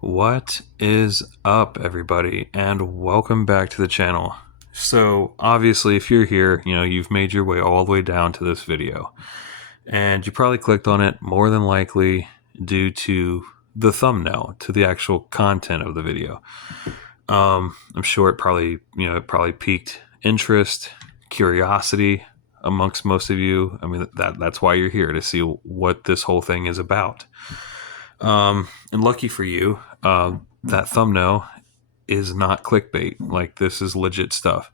What is up, everybody, and welcome back to the channel. So, obviously, if you're here, you've made your way all the way down to this video, and you probably clicked on it more than likely due to the thumbnail, to the actual content of the video. I'm sure it probably piqued interest, curiosity amongst most of you. I mean, that's why you're here, to see what this whole thing is about. And lucky for you, that thumbnail is not clickbait. Like, this is legit stuff.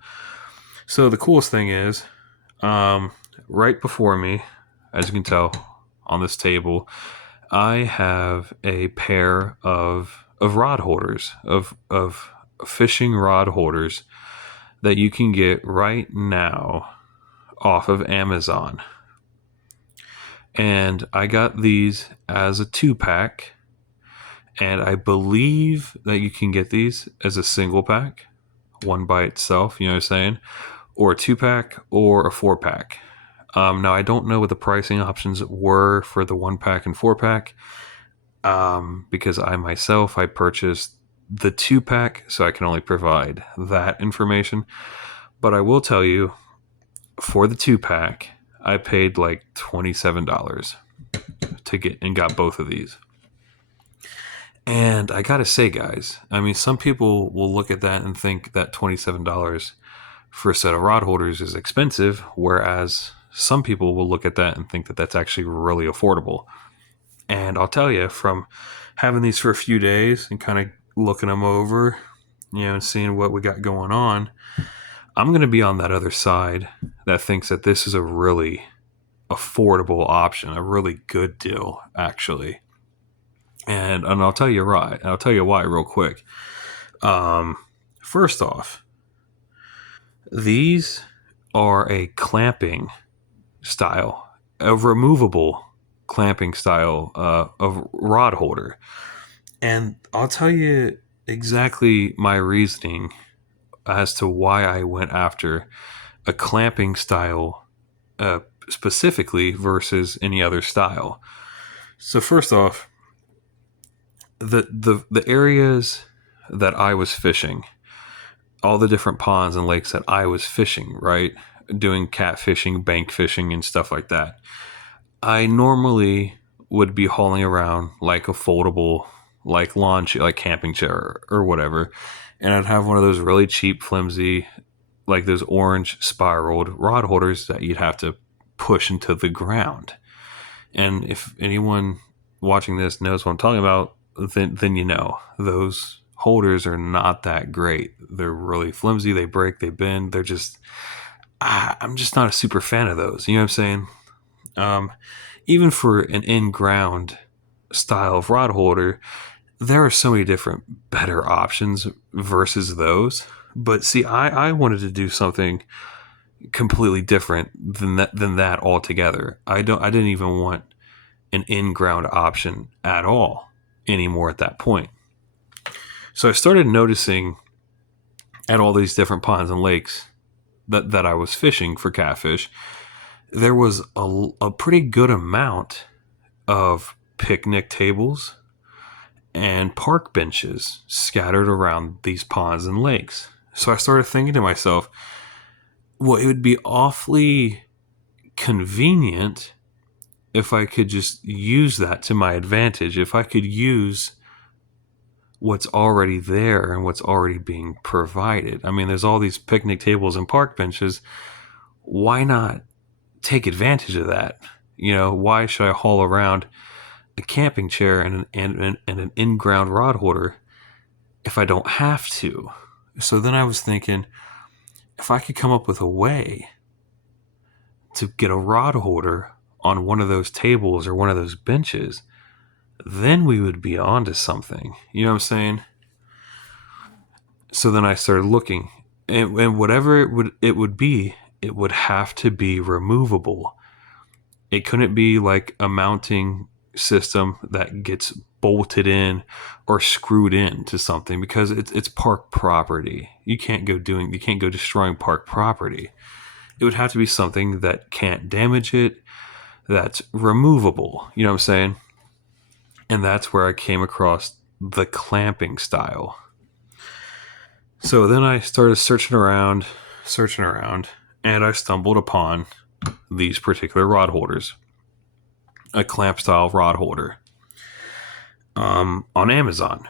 So the coolest thing is, right before me, as you can tell on this table, I have a pair of rod holders, of fishing rod holders that you can get right now off of Amazon. And I got these as a 2-pack, and I believe that you can get these as a single pack, one by itself, you know what I'm saying? Or a 2-pack or a 4-pack. Now, I don't know what the pricing options were for the 1-pack and 4-pack, because I purchased the 2-pack, so I can only provide that information. But I will tell you, for the 2-pack, I paid like $27 to get and got both of these. And I gotta say, guys, I mean, some people will look at that and think that $27 for a set of rod holders is expensive, whereas some people will look at that and think that that's actually really affordable. And I'll tell you, from having these for a few days and kind of looking them over, and seeing what we got going on, I'm going to be on that other side that thinks that this is a really affordable option, a really good deal, actually. And I'll tell you why. I'll tell you why real quick. First off, these are a clamping style, a removable clamping style of rod holder. And I'll tell you exactly my reasoning as to why I went after a clamping style specifically versus any other style. So first off, the areas that I was fishing, all the different ponds and lakes that I was fishing, right? Doing catfishing, bank fishing, and stuff like that. I normally would be hauling around like a foldable, like lawn chair, like camping chair or whatever. And I'd have one of those really cheap, flimsy, like those orange spiraled rod holders that you'd have to push into the ground. And if anyone watching this knows what I'm talking about, then you know those holders are not that great. They're really flimsy. They break. They bend. They're just. I'm just not a super fan of those. You know what I'm saying? Even for an in-ground style of rod holder, there are so many different better options versus those. But see, I wanted to do something completely different than that altogether. I didn't even want an in-ground option at all anymore at that point. So I started noticing at all these different ponds and lakes that I was fishing for catfish, there was a pretty good amount of picnic tables and park benches scattered around these ponds and lakes. So I started thinking to myself, well, it would be awfully convenient if I could just use that to my advantage, if I could use what's already there and what's already being provided. I mean, there's all these picnic tables and park benches. Why not take advantage of that? Why should I haul around a camping chair and an in-ground rod holder if I don't have to? So then I was thinking, if I could come up with a way to get a rod holder on one of those tables or one of those benches, then we would be onto something. You know what I'm saying? So then I started looking, and whatever it would be, it would have to be removable. It couldn't be like a mounting system that gets bolted in or screwed in to something, because it's park property. You can't go destroying park property. It would have to be something that can't damage it, that's removable. You know what I'm saying? And that's where I came across the clamping style. So then I started searching around, and I stumbled upon these particular rod holders, a clamp style rod holder, on Amazon.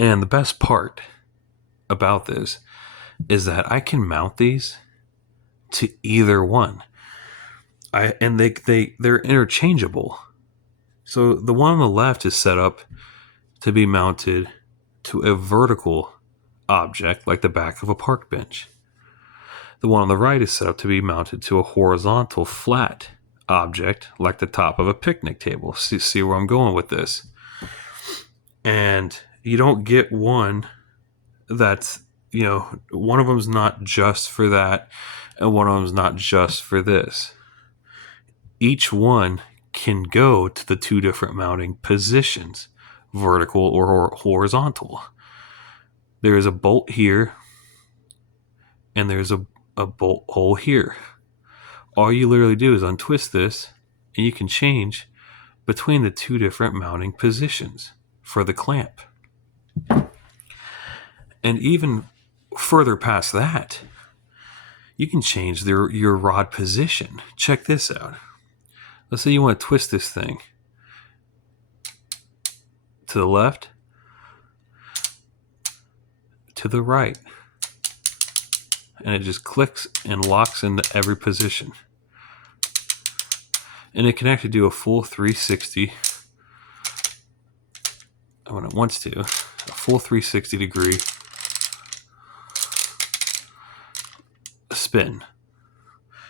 And the best part about this is that I can mount these to either one. They're interchangeable. So the one on the left is set up to be mounted to a vertical object like the back of a park bench. The one on the right is set up to be mounted to a horizontal flat object like the top of a picnic table. See where I'm going with this? And you don't get one that's, one of them's not just for that and one of them's not just for this. Each one can go to the two different mounting positions, vertical or horizontal. There is a bolt here and there's a bolt hole here. All you literally do is untwist this and you can change between the two different mounting positions for the clamp. And even further past that, you can change your rod position. Check this out. Let's say you want to twist this thing to the left, to the right, and it just clicks and locks into every position. And it can actually do a full 360 when it wants to, a full 360 degree spin.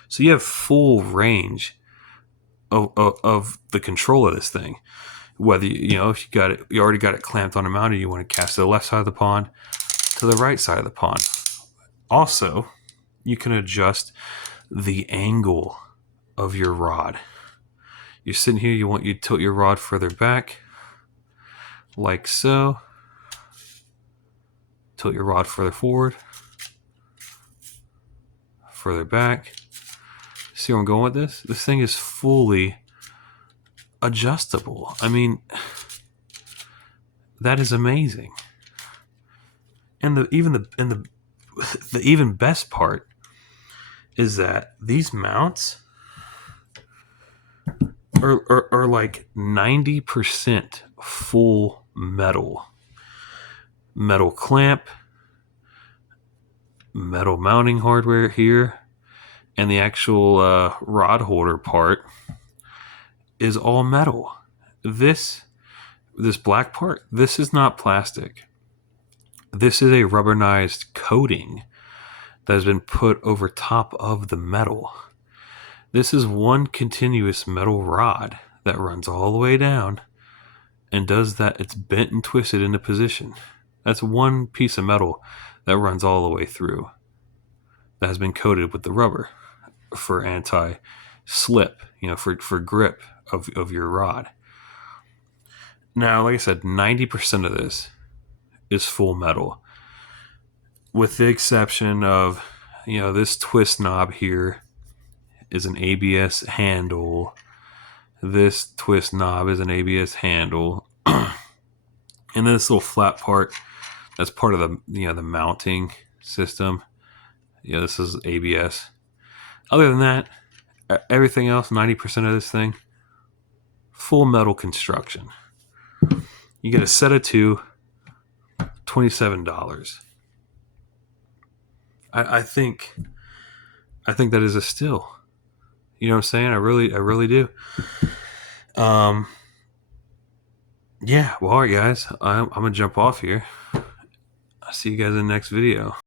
So you have full range of the control of this thing. Whether if you already got it clamped on a mount, and you want to cast to the left side of the pond, to the right side of the pond. Also, you can adjust the angle of your rod. You're sitting here, you tilt your rod further back, like so. Tilt your rod further forward, further back. See where I'm going with this? This thing is fully adjustable. I mean, that is amazing. And the even best part is that these mounts are like 90% full metal clamp, metal mounting hardware here, and the actual rod holder part is all metal. This black part, this is not plastic. This is a rubberized coating that has been put over top of the metal. This is one continuous metal rod that runs all the way down and does that. It's bent and twisted into position. That's one piece of metal that runs all the way through that has been coated with the rubber for anti-slip, for grip of your rod. Now, like I said, 90% of this is full metal, with the exception of, this twist knob here is an ABS handle. This twist knob is an ABS handle. And then this little flat part, that's part of the mounting system. This is ABS. Other than that, everything else, 90% of this thing, full metal construction. You get a set of two, $27. I think that is a steal. You know what I'm saying? I really do. Yeah. Well, all right, guys. I'm gonna jump off here. I'll see you guys in the next video.